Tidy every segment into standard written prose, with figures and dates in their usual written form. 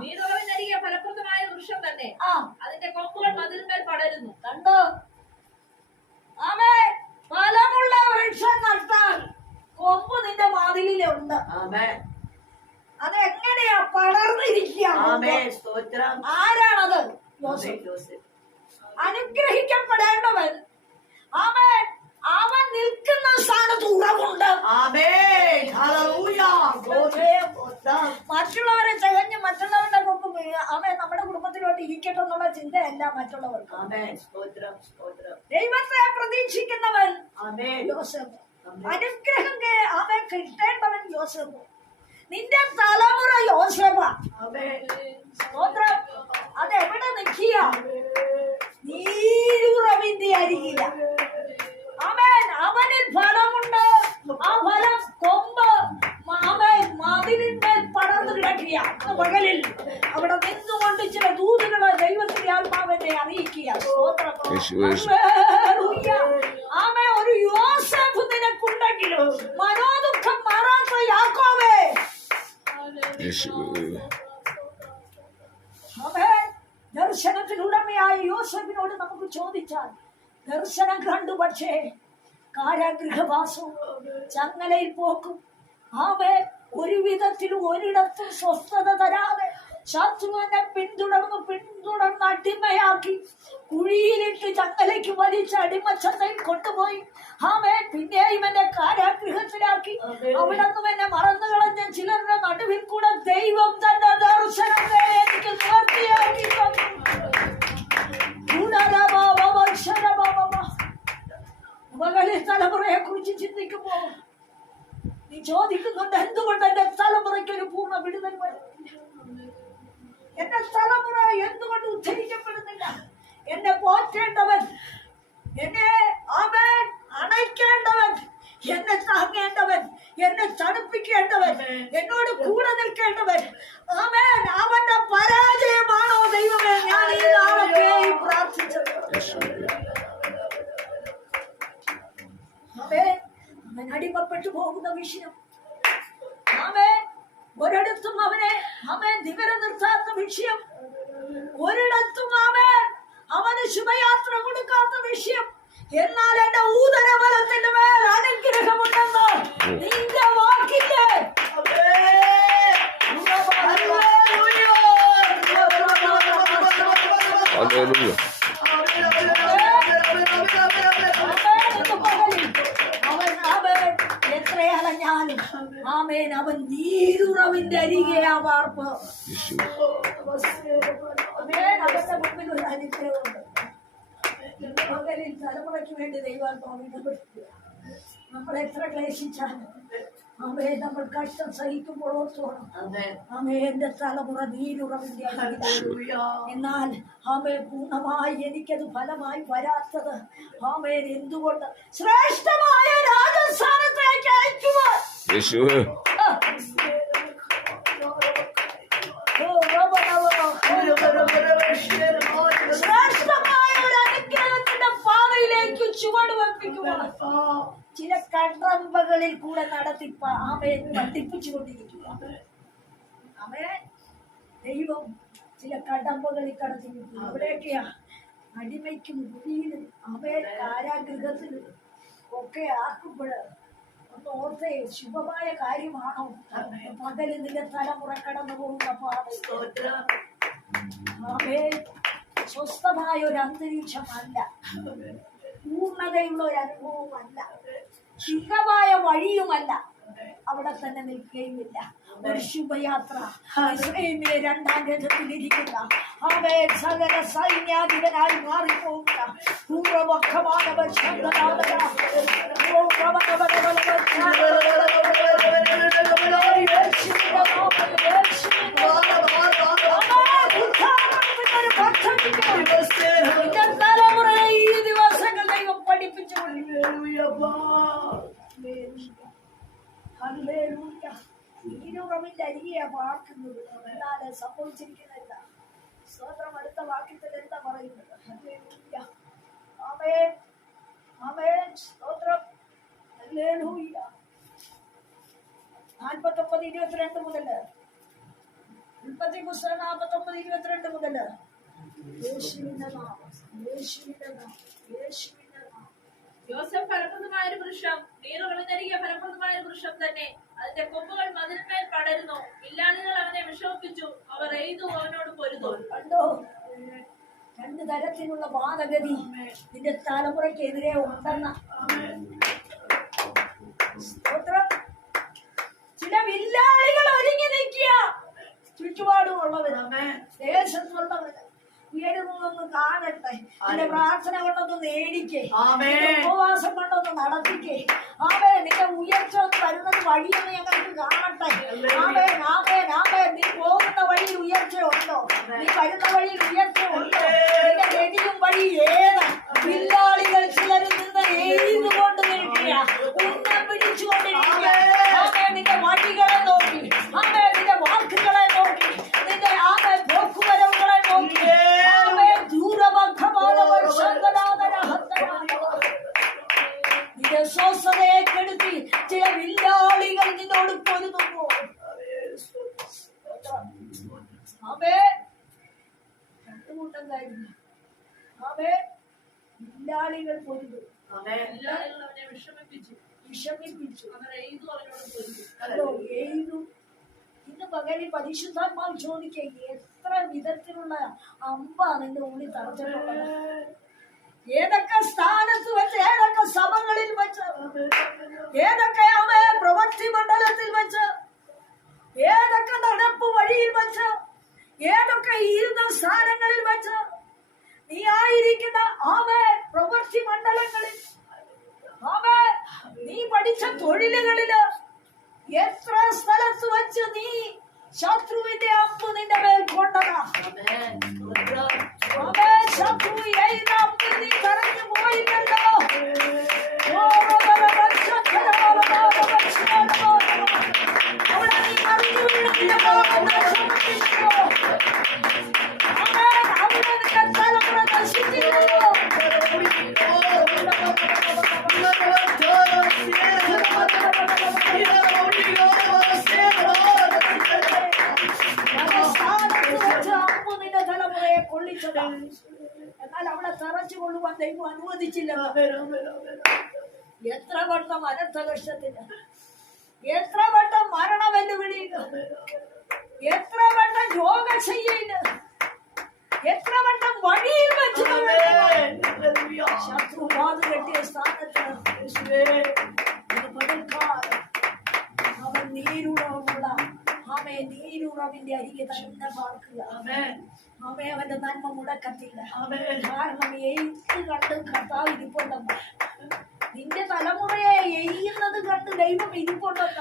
നീരുറവിനരികെ ഫലപ്രദമായ വൃക്ഷം തന്നെ, അതിന്റെ കൊമ്പുകൾ മതിലിന്മേൽ പടരുന്നു. കണ്ടോ? ആമേ, ഫലമുള്ള വൃക്ഷം നട്ടാൽ കൊമ്പ് നിന്റെ വാതിലുണ്ട്. അതെങ്ങനെയാ പടർന്നിരിക്കുക? ആരാണത്? അനുഗ്രഹിക്കപ്പെടേണ്ടവൻ. ആമേൻ. അവൻ നിൽക്കുന്ന സ്ഥാനത്ത് ഉറവുണ്ട്. മറ്റുള്ളവരെ ചകഞ്ഞ് മറ്റുള്ളവരുടെ കൊമ്പ് അവൻ നമ്മുടെ കുടുംബത്തിലോട്ട് ഇരിക്കട്ടെ എന്നുള്ള ചിന്തയല്ല മറ്റുള്ളവർക്ക്. ദൈവത്തെ പ്രതീക്ഷിക്കുന്നവൻ യോസേഫ്. അനുഗ്രഹം അവൻ കിട്ടേണ്ടവൻ യോസേഫ്. നിന്റെ തലമുറ യോസേഫ. അതെവിടെ നിൽക്കുക? നീരുറവിന്റെ അരികില. അവൻ അവനിൽ ഫലമുണ്ട്. ആ ഫലം കൊമ്പ് അവൻ മതിലിന്മേൽ പടർന്നു കിടക്കുക. പകലിൽ അവിടെ നിന്നുകൊണ്ട് ചില ദൂതുകളെ ദൈവത്തിന്റെ ആത്മാവിനെ അറിയിക്കുക. ആമേ, ഒരു യോസേഫ് നിനക്കുണ്ടെങ്കിലും മനോദുഃഖം മാറാത്ത യാക്കോബേ. ദർശനത്തിനുടമയായ യോസേഫിനോട് നമുക്ക് ചോദിച്ചാൽ ദർശനം കണ്ടു, പക്ഷേ കാരാഗൃഹവാസവും ചങ്ങലയിൽ പോക്കും ആവേ ഒരു വിധത്തിലും ഒരിടത്തും സ്വസ്ഥത തരാതെ ശത്രുവിനെ പിന്തുടർന്ന് അടിമയാക്കി കുഴിയിലിട്ട് ചങ്ങലയ്ക്ക് വലിച്ച് അടിമച്ചന്തയിൽ കൊണ്ടുപോയി. ആമേ, പിന്നെയും എന്നെ കാരാഗൃഹത്തിലാക്കി അവിടെ നിന്നും എന്നെ മറന്നു കളഞ്ഞ ചിലരുടെ നടുവിൽ കൂടെ ദൈവം തന്റെ ദർശനത്തെ എനിക്ക് പൂർത്തിയാക്കി. മകളിൽ തലമുറയെ കുറിച്ച് ചിന്തിക്കുമ്പോ നീ ചോദിക്കുന്നുണ്ട്, എന്തുകൊണ്ട് എന്റെ തലമുറയ്ക്ക് ഒരു പൂർണ്ണ വിടുതൽ വരുന്നില്ല? എന്റെ തലമുറ എന്തുകൊണ്ട് ഉദ്ധരിക്കപ്പെടുന്നില്ല? എന്നെ പോറ്റേണ്ടവൻ, എന്നെ ആമേൻ അണയ്ക്കേണ്ടവൻ, എന്നെ താങ്ങേണ്ടവൻ, എന്നെ തണുപ്പിക്കേണ്ടവൻ, എന്നോട് കൂടെ നിൽക്കേണ്ടവൻ, ആമേൻ, അവന്റെ പരാജയമാണോ ദൈവമേ ഞാൻ ഈ നാളൊക്കെ പ്രാർത്ഥിച്ചത്? അവൻ അടിമപ്പെട്ടു പോകുന്ന വിഷയം, ഒരിടത്തും അവനെ ദിവര നിർത്താത്ത വിഷയം, ഒരിടത്തും അവന് ശുഭയാത്ര കൊടുക്കാത്ത വിഷയം. എന്നാൽ എന്റെ ഊദരബലത്തിന്റെ മേൽ അനുഗ്രഹമുണ്ടെന്ന് നിന്റെ വാക്കിന്റെ എത്രയലഞ്ഞാലും ആമേൻ അവൻ നീരുറവിന്റെ അരികെയാ വാർപ്പ്. അവന്റെ മുമ്പിൽ ഒരു അനുഗ്രഹമുണ്ട്. മകളിൽ തലമുറയ്ക്ക് വേണ്ടി ദൈവാത്മാവ് ഇടപെടുത്തുക. നമ്മൾ എത്ര ക്ലേശിച്ചാലും അമ്മേ, നമ്മൾ കഷ്ടം സഹിക്കുമ്പോൾ ഓർത്തോണം, അമ്മേ എന്റെ തലമുറ നീരുറവിന്റെ അരികില. എന്നാൽ ആമേ പൂർണ്ണമായി എനിക്കത് ഫലമായി വരാത്തത് ആമേൻ എന്തുകൊണ്ട്? ശ്രേഷ്ഠമായ രാജസ്ഥാനത്തേക്ക് അയക്കുക. ശ്രേഷ്ഠമായ ഒരു അനുഗ്രഹത്തിന്റെ പാതയിലേക്ക് ചുവട് വെപ്പിക്കുക. ചില കടമ്പകളിൽ കൂടെ നടത്തിപ്പ ആമേൻ പഠിപ്പിച്ചു കൊണ്ടിരിക്കുക. ആമേൻ, ദൈവം ചില കടമ്പകളിൽ കടത്തിവിട്ടു. അവിടെയൊക്കെയാ അടിമയ്ക്കും കുടിയിലും ആമേൻ കാരാഗൃഹത്തിലും ഒക്കെ ആക്കുമ്പോൾ ഒന്ന് ഓർത്തേ, ശുഭമായ കാര്യമാണോ പകല് നിന്റെ തലമുറ കടന്നു പോകുന്ന പാത? ആമേൻ, സ്വസ്ഥമായ ഒരു അന്തരീക്ഷമല്ല, പൂർണ്ണതയുള്ള ഒരു അനുഭവമല്ല, ശുദ്ധമായ വഴിയുമല്ല, അവിടെ തന്നെ നിൽക്കുകയുമില്ല. ഒരു ശുഭയാത്ര രണ്ടാം രഥത്തിലിരിക്കുന്ന അവൻ സകല സൈന്യാധിപനായി മാറിപ്പോകുക. തലമുറയെ ഈ ദിവസങ്ങൾ ദൈവം പഠിപ്പിച്ചുകൊണ്ടിരിക്കുക. നീരുറവിന്റെ അരികെയാ പാർക്കുന്നത്. എന്നാല് സംഭവിച്ചിരിക്കുന്നില്ല. സ്തോത്രം. അടുത്ത വാക്യത്തിൽ എന്താ പറയുന്നത്? ആമേൻ, ആമേൻ, സ്തോത്രം. ഹല്ലേലൂയ. 49:22 മുതൽ ഉൽപ്പത്തി പുസ്തകം 49:22 മുതല് യേശുവിന്റെ നാമം, യേശുവിന്റെ നാമം, യേശുവിന്റെ നാമം. യോസഫ് ഫലപ്രദമായ ഒരു വൃക്ഷം, നീറുറവിനരികെ ഫലപ്രദമായ ഒരു വൃക്ഷം തന്നെ. അതിന്റെ കൊമ്പുകൾ മതിലിന്മേൽ പടരുന്നു. വില്ലാളികൾ അവനെ വിഷമിപ്പിച്ചു, അവർ എയ്തു അവനോട് പൊരുതു. കണ്ടോ, രണ്ട് തരത്തിലുള്ള വാദഗതി നിന്റെ തലമുറയ്ക്കെതിരെ ഉണ്ടെന്ന സ്തോത്രം. ചില വില്ലാളികൾ ഒരുങ്ങി നിൽക്കുക, ചുറ്റുപാടുമുള്ളവര്, ദേശത്തുള്ളവര്. ഉയരുന്നതൊന്ന് കാണട്ടെ, നിന്റെ പ്രാർത്ഥന കൊണ്ടൊന്ന് നേടിക്കേ, ഉപവാസം കൊണ്ടൊന്ന് നടത്തിക്കേ. നിന്റെ ഉയർച്ച വരുന്നത് വഴിയൊന്ന് ഞങ്ങൾക്ക് കാണട്ടെ. നീ പോകുന്ന വഴിയിൽ ഉയർച്ച ഉണ്ടോ? നീ വരുന്ന വഴിയിൽ ഉയർച്ച ഉണ്ടോ? നിന്റെ ഗതിയും വഴി ഏതാ? വില്ലാളികൾ ചിലരിൽ നിന്ന് എഴുതുകൊണ്ട് നിൽക്കുക, ഉന്നം പിടിച്ചുകൊണ്ടിരിക്കുക. നിന്റെ വഴികളെ നോക്കി, നിന്റെ വാക്കുകളെ നോക്കി, നിന്റെ പോക്കുവരവുകളെ നോക്കി, നിന്റെ സ്വസ്ഥതയെ കെടുത്തി ചില വില്ലാളികൾ നിന്നോട് പൊരുതുന്നു. കണ്ടുകൂട്ടം കഴിഞ്ഞു. വില്ലാളികൾ പൊരുതു, വില്ലാളികൾ അവനെ വിഷമിപ്പിച്ചു, അവർ എയ്തു അവനോട് പൊരുതു. എഴുതു. ഇന്ന് പകലി പരിശുദ്ധാത്മാവ് ചോദിക്കുക, എത്ര വിധത്തിലുള്ള അമ്പ നിന്റെ ഉള്ളിൽ തറച്ചിട്ടുള്ളത്? ഏതൊക്കെ സ്ഥാനത്ത് വെച്ച്, ഏതൊക്കെ സഭകളിൽ വെച്ച്, ഏതൊക്കെ പ്രവൃത്തി മണ്ഡലത്തിൽ വെച്ച്, ഏതൊക്കെ നടപ്പ് വഴിയിൽ വെച്ച്, ഏതൊക്കെ ഇരുന്ന സ്ഥാനങ്ങളിൽ വെച്ച്, നീ ആയിരിക്കുന്ന പ്രവൃത്തി മണ്ഡലങ്ങളിൽ, നീ പഠിച്ച തൊഴിലുകളില്, എത്ര സ്ഥലത്ത് വെച്ച് നീ ശത്രുവിന്റെ അമ്പ് നിന്റെ മേൽ കൊണ്ടതാ. ശത്രു എഴുത അമ്പ് നീ കറഞ്ഞു പോയില്ലല്ലോ. അവിടെ നീ മറിഞ്ഞു വീണില്ലല്ലോ. അവിടെ നിന്റെ തലമുറ നശിച്ചില്ലല്ലോ. നിന്റെ തലമുറയെ കൊള്ളിച്ചതാ. എന്നാൽ അവിടെ തറച്ചു കൊള്ളുവാൻ ദൈവം അനുവദിച്ചില്ല. എത്ര വട്ടം അനർത്ഥ കഷ്ടത്തിന്, എത്ര വട്ടം മരണ വെല്ലുവിളിയില്, എത്ര വട്ടം രോഗശയ്യയില്, എത്ര വട്ടം വഴിയിൽ വെച്ചു ശത്രു വാത് കെട്ടിയ സ്ഥാനത്ത് അവൻ നീരുറവുള്ള നീരുറവിന്റെ അരികെ തന്നെ പാർക്കുക. അവന്റെ നന്മ മുടക്കത്തില്ല. കാരണം എഴുത്ത് കണ്ട് കർത്താവ് ഇരിപ്പുണ്ടെന്ന, നിന്റെ തലമുറയെ എയ്യുന്നത് കണ്ട് ദൈവം ഇരിപ്പുണ്ടെന്ന,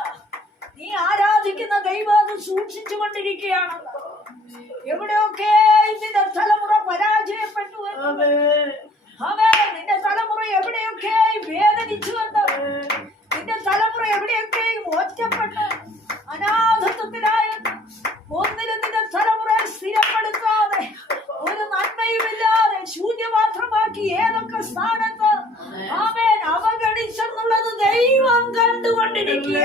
നീ ആരാധിക്കുന്ന ദൈവം അത് സൂക്ഷിച്ചു കൊണ്ടിരിക്കുകയാണെന്ന്. എവിടെയൊക്കെ നിന്റെ തലമുറ പരാജയപ്പെട്ടു, നിന്റെ തലമുറ എവിടെയൊക്കെ വേദനിച്ചുവെന്ന്, നിന്റെ തലമുറ എവിടെയൊക്കെയും ഒറ്റപ്പെട്ട് അനാഥത്വത്തിലായെന്ന്, ഒന്നിലും നിന്റെ തലമുറയെ സ്ഥിരപ്പെടുത്താതെ, ഒരു നന്മയുമില്ലാതെ ശൂന്യമാത്രമാക്കി ഏതൊക്കെ സ്ഥാനത്ത് അവഗണിച്ചെന്നുള്ളത് ദൈവം കണ്ടുകൊണ്ടിരിക്കുക.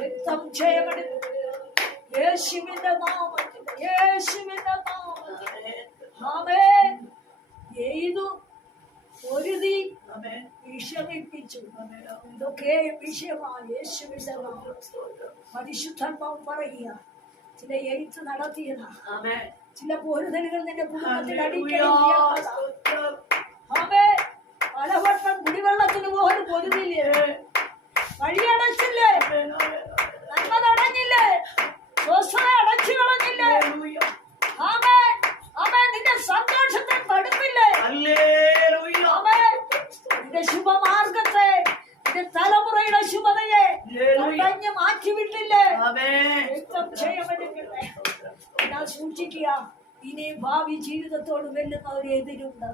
രക്തം ക്ഷയമെടുക്കും യേശുവിന്റെ നാമത്തിൽ, യേശുവിന്റെ നാമത്തിൽ. എയ്തു പൊരുതി വിഷമിപ്പിച്ചു. ഇതൊക്കെ വിഷയമാണ് യേശുവിന്റെ നാമം. പരിശുദ്ധാത്മാവ് പറയുക, ചില എഴുത്ത് നടത്തിയതാ, ചില പൊരുതലുകൾ നിന്റെ കുടുംബത്തിൽ അടിക്കടിക്കുക. പലവട്ടം കുടിവെള്ളത്തിന് പോലും പൊരുതില്ലേ, വഴിയടച്ചില്ലേ, നന്മ തടഞ്ഞില്ലേ, സ്വസ്ഥത അടച്ചു കളഞ്ഞില്ലേ, നിന്റെ സന്തോഷത്തെ തടുപ്പില്ലേ, നിന്റെ ശുഭമാർഗത്തെ, നിന്റെ തലമുറയുടെ ശുഭതയെ തടഞ്ഞ് മാറ്റിവിട്ടില്ലേ. ഞാൻ സൂക്ഷിക്കുക, ഇനി ഭാവി ജീവിതത്തോട് വെല്ലുന്ന ഒരു എതിരുണ്ട്.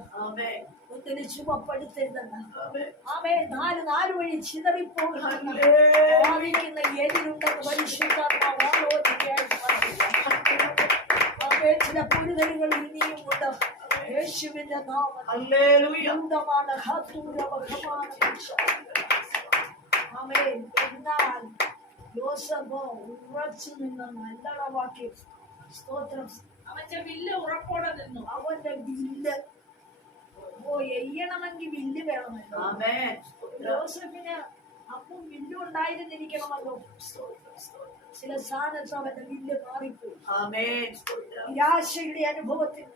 ഒന്നിന് ശുഭപ്പെടുത്തരുതെന്ന്. 4 വഴി ചിതറിപ്പോകുന്ന ഭാവിക്കുന്ന എതിരുണ്ടെന്ന് പരിശുദ്ധാത്മാവ് ആലോചിക്കാൻ ചില പൊരുതലുകൾ ഇനിയും ഉണ്ട്. യേശുവിന്റെ നാമത്തിൽ ആമേൻ. എന്നാൽ യോസേഫ് ഉറച്ചു നിന്ന് നല്ലളവാക്കി. സ്തോത്രം. അവന്റെ വില്ല് ഉറപ്പോടെ നിന്നു. അവന്റെ വില്ല് എയ്യണമെങ്കിൽ വില്ല് വേണമല്ലോ. ആമേൻ. യോസേഫിന് അപ്പം വില്ല് ഉണ്ടായിരുന്നിരിക്കണമല്ലോ. ചില സ്ഥാനത്ത് അവന്റെ വില്ല് മാറിപ്പോയി. ആമേൻ. നിരാശയുടെ അനുഭവത്തിൽ,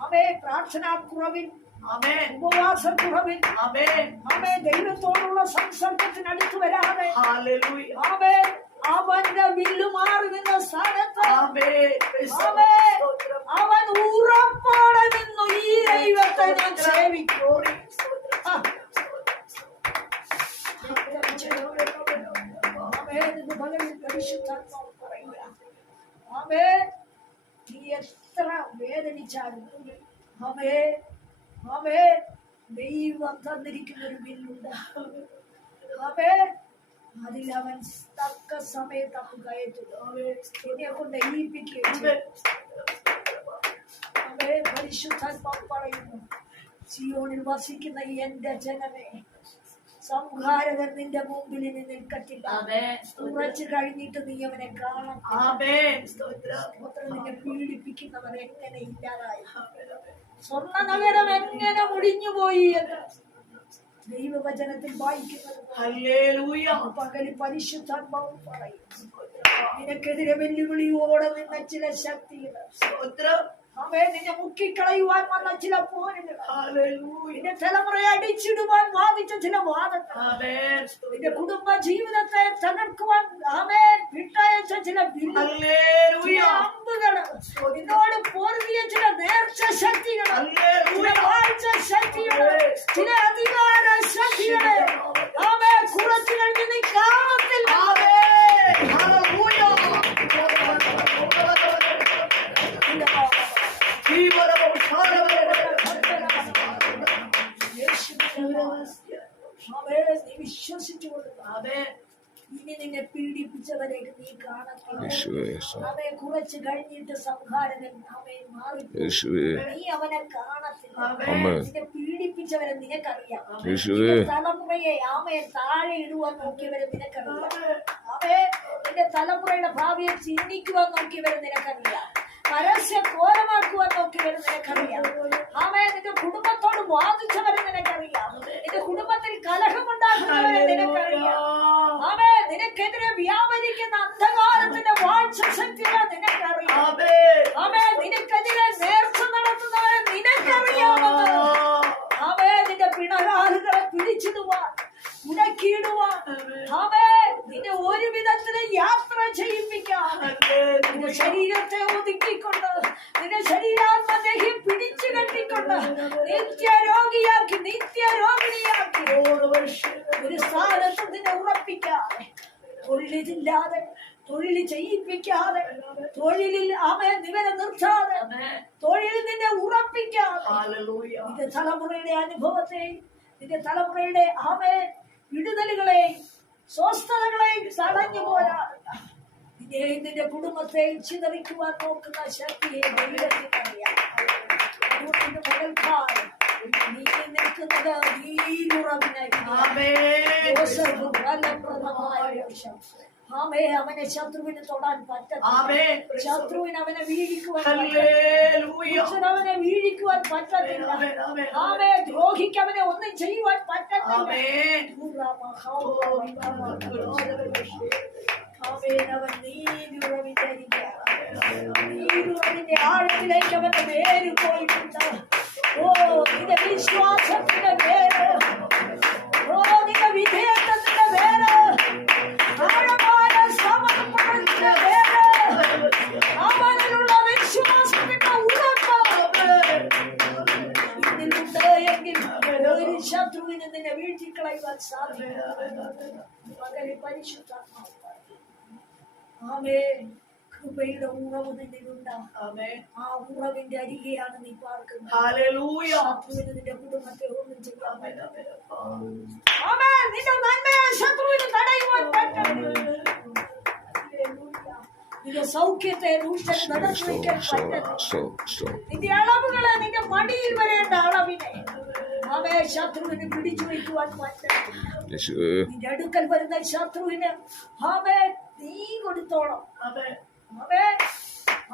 അവയെ പ്രാർത്ഥനാക്കുറവിൽ, ആമേൻ. ഉപവാസക്കുറവിൽ, ആമേൻ. അവയെ ദൈവത്തോടുള്ള സംസർഗത്തിനടുത്ത് വരാതെ, ഹല്ലേലൂയ. അവൻ അവന്റെ വില്ല് മാറി നിന്ന സ്ഥാനത്ത് ആമേൻ. അവൻ ഉറപ്പോടെ നിന്നു, ഈ ദൈവത്തെ ഞാൻ സേവിക്കൂ. നീ എത്ര വേദനിച്ചാലും ദൈവം തന്നിരിക്കുന്ന ഒരു വില്ലുണ്ട്. അതിൽ അവൻ തക്ക സമയത്ത് അവൻ കയറ്റും. എന്നെ കൊണ്ട് ഏൽപ്പിക്കുകയും പരിശുദ്ധാത്മാവ് പറയുന്നു, സിയോണിൽ വസിക്കുന്ന എന്റെ ജനമേ, സംഹാരകൻ നിന്റെ മുമ്പിൽ ഇനി നിൽക്കത്തില്ല. ഉറച്ചു കഴിഞ്ഞിട്ട് നീ അവനെ കാണാം. നിന്നെ പീഡിപ്പിക്കുന്നവർ എങ്ങനെ ഇല്ലാതായി, സ്വർണ്ണ നഗരം എങ്ങനെ മുടിഞ്ഞുപോയി എന്ന് ദൈവവചനത്തിൽ വായിക്കുന്നത്. പകല് പരിശുദ്ധാത്മാവ് പറയും, നിനക്കെതിരെ വെല്ലുവിളിയോടെ നിന്ന ചില ശക്തികൾ, നിന്നെ മുക്കിക്കളയുവാൻ വന്ന ചില പോരുകൾ, നിന്റെ തലമുറയെ അടിച്ചിടുവാൻ വാദിച്ച ചില വാദങ്ങൾ, നിന്റെ കുടുംബ ജീവിതത്തെ തകർക്കുവാൻ വിട്ടയച്ച ചില അമ്പുകൾ, നിന്നോട് പോരുതിയ ചില നേർച്ച ശക്തികൾ, ചില വാഴ്ച ശക്തികൾ, ചില അധികാര ശക്തികളെ കുറച്ചു കഴിഞ്ഞ് നീ കാണത്തില്ല. നീ വിശ്വസിച്ചു കൊടുക്കുക. ഇനി നിന്നെ പീഡിപ്പിച്ചവരെ നീ കാണത്തില്ല. അവയെ കുറച്ച് കഴിഞ്ഞിട്ട് സംഹാരകൻ അവയെ മാറി, നീ അവനെ കാണത്തില്ല. നിന്നെ പീഡിപ്പിച്ചവരെ നിനക്കറിയാം. തലമുറയെ താഴെ ഇടുവാൻ നോക്കിയവരെ നിനക്കറിയാം. നിന്റെ തലമുറയുടെ ഭാവിയെ ചിന്തിക്കുവാൻ നോക്കിയവരെ നിനക്കറിയാം. പരസ്യ കോലമാക്കുവാൻ നോക്കിയവരെ നിനക്കറിയാം. നിന്റെ കുടുംബത്തോട് വാദിച്ചവരെ നിനക്കറിയാം. നിന്റെ കുടുംബത്തിൽ കലഹമുണ്ടാക്കുന്നവരെ നിനക്കറിയാം. നിനക്കെതിരെ വ്യാപരിക്കുന്ന അന്ധകാരത്തിന്റെ വാഴ്ച ശക്തികളെ നിനക്കറിയാം. നിനക്കെതിരെ നേർച്ച നടത്തുന്നവരെ നിനക്കറിയാമെന്ന്. നിന്റെ പിണരാളുകളെ പിടിച്ചിടുവാൻ, ഉടക്കിയിടുവാൻ, നിന്നെ ഒരു വിധത്തില് യാത്ര ചെയ്യിപ്പിക്കാൻ, നിന്റെ ശരീരത്തെ ഒതുക്കിക്കൊണ്ട്, നിന്റെ ശരീരാത്മദേഹി പിടിച്ചു കെട്ടിക്കൊണ്ട് നിത്യരോഗിയാക്കി, നിത്യരോഗിണിയാക്കി ഒരു സ്ഥാനത്ത് നിന്നെ ഉറപ്പിക്കാതെ, തൊഴിലില്ലാതെ, തൊഴിൽ ചെയ്യിപ്പിക്കാതെ, തൊഴിലിൽ നിവരെ നിർത്താതെ, തൊഴിൽ നിന്നെ ഉറപ്പിക്കാതെ, നിന്റെ തലമുറയുടെ അനുഭവത്തെ, നിന്റെ തലമുറയുടെ വിടുതലുകളെ, സ്വസ്ഥതകളെ തടഞ്ഞു പോരാ. നിന്റെ കുടുംബത്തെ ചിതറിക്കുവാൻ നോക്കുന്ന ശക്തിയെ ദൈവത്തിനറിയാം. അതുകൊണ്ട് പകൽക്കാലം നീ നിൽക്കുന്നത് നീരുറവിനായി. അവനെ ശത്രുവിന് തൊടാൻ പറ്റത്തില്ല. ശത്രുവിന് അവനെ വീഴിക്കുവാൻ അവനെ വീഴിക്കുവാൻ പറ്റത്തില്ല. ദ്രോഹിക്ക് അവനെ ഒന്നും ചെയ്യുവാൻ പറ്റത്തില്ല. അവൻ നീരുറവിന്റെ ആഴത്തിലേക്ക് അവന്റെ പേര് പോയിട്ടുണ്ട്. നിന്റെ വിശ്വാസത്തിന്റെ പേര്, നിന്റെ വിധേയത്വത്തിന്റെ പേര്, ആഴമായ സമർപ്പണത്തിന്റെ പേര്, അവനിലുള്ള വിശ്വാസത്തിന്റെ ഉറപ്പ് ഇതിലുണ്ട് എങ്കിൽ ഒരു ശത്രുവിന് നിന്നെ വീഴ്ത്തിക്കളയുവാൻ സാധിക്കും. പകല് പരിശുദ്ധാത്മാവ് കൃപയുടെ ഉറവ് നിന്നിലുണ്ട്. ആ ഉറവിന്റെ അരികെയാണ് നീ പാർക്കുന്നത്. ശത്രുവിന് നിന്റെ കുടുംബത്തെ ഒന്നും ചെയ്യാൻ പറ്റില്ല. നിന്റെ നന്മയെ ശത്രുവിന് തടയുവാൻ പറ്റില്ല. നിന്റെ സൗഖ്യത്തെ ദൂഷണം നടത്തി വയ്ക്കാൻ പറ്റില്ല. നിന്റെ അളവുകളെ, നിന്റെ മടിയിൽ വരേണ്ട അളവിനെ അവേ ശത്രുവിന് പിടിച്ചു വയ്ക്കുവാൻ പറ്റണം. നിന്റെ അടുക്കൽ വരുന്ന ശത്രുവിന് അവേ നീ കൊടുത്തോളം. അവേ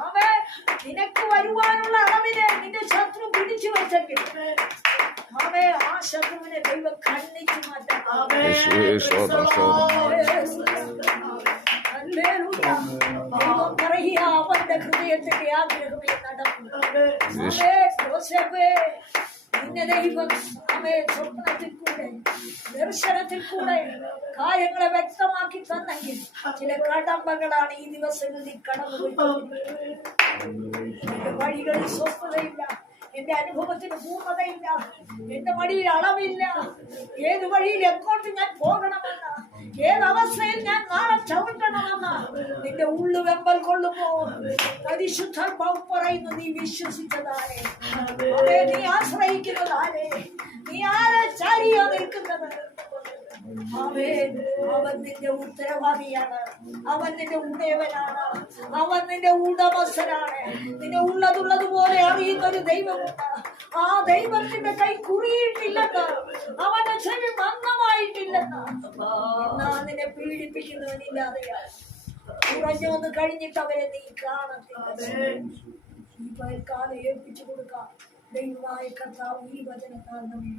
അവേ നിനക്ക് വരുവാനുള്ള അളവിനെ നിന്റെ ശത്രു പിടിച്ചു വെച്ചെങ്കിൽ അവേ ആ ശത്രുവിനെ ദൈവം ഖണ്ഡിച്ചു മാറ്റാം. ദൈവം പറയുക അവന്റെ ഹൃദയത്തിന്റെ ആഗ്രഹമേ നടക്കും. നിന്നെ ദൈവം സ്വപ്നത്തിൽ കൂടെ ദർശനത്തിൽ കൂടെ കാര്യങ്ങളെ വ്യക്തമാക്കി തന്നെങ്കിൽ ചില കടമ്പകളാണ് ഈ ദിവസങ്ങളിൽ കടന്നുപോയിക്കൊണ്ടിരിക്കുന്നത്. വഴികളിൽ സ്വസ്ഥതയില്ല, എന്റെ അനുഭവത്തിന് പൂർണ്ണതയില്ല, എന്റെ വഴിയിൽ അളവില്ല, ഏത് വഴിയിൽ എങ്ങോട്ട് ഞാൻ പോകണമെന്ന്, ഏതവസ്ഥയിൽ ഞാൻ നാളെ ചവിട്ടണമെന്ന് നിന്റെ ഉള്ളു വെമ്പൽ കൊള്ളുമ്പോ പരിശുദ്ധാത്മാവ് പറയുന്നു, നീ വിശ്വസിച്ചതാരേ, അതേ നീ ആശ്രയിക്കുന്നതാരേ, നീ ആരെ ചാരിയോ നിൽക്കുന്നത്. അവൻ നിന്റെ ഉത്തരവാദിയാണ്, അവൻ നിന്റെ ഉടയവനാണ്, അവൻ നിന്റെ ഉടമസ്ഥനാണ്. നിന്നെ ഉള്ളതുള്ളതുപോലെ അറിയുന്ന ഒരു ദൈവമുണ്ട്. ആ ദൈവത്തിന്റെ കൈ കുറിയിട്ടില്ലെന്ന്, അവന്റെ ചെവി മന്ദമായിട്ടില്ലെന്ന്. എന്നാ നിന്നെ പീഡിപ്പിക്കുന്നവനില്ലാതെയാണ്. കുറഞ്ഞൊന്ന് കഴിഞ്ഞിട്ട് അവരെ നീ കാണത്തില്ല. ഈ പൽക്കാലം ഏൽപ്പിച്ചു കൊടുക്കാം. ദൈവമായ കർത്താവ് ഈ വചനത്താൽ നമ്മെ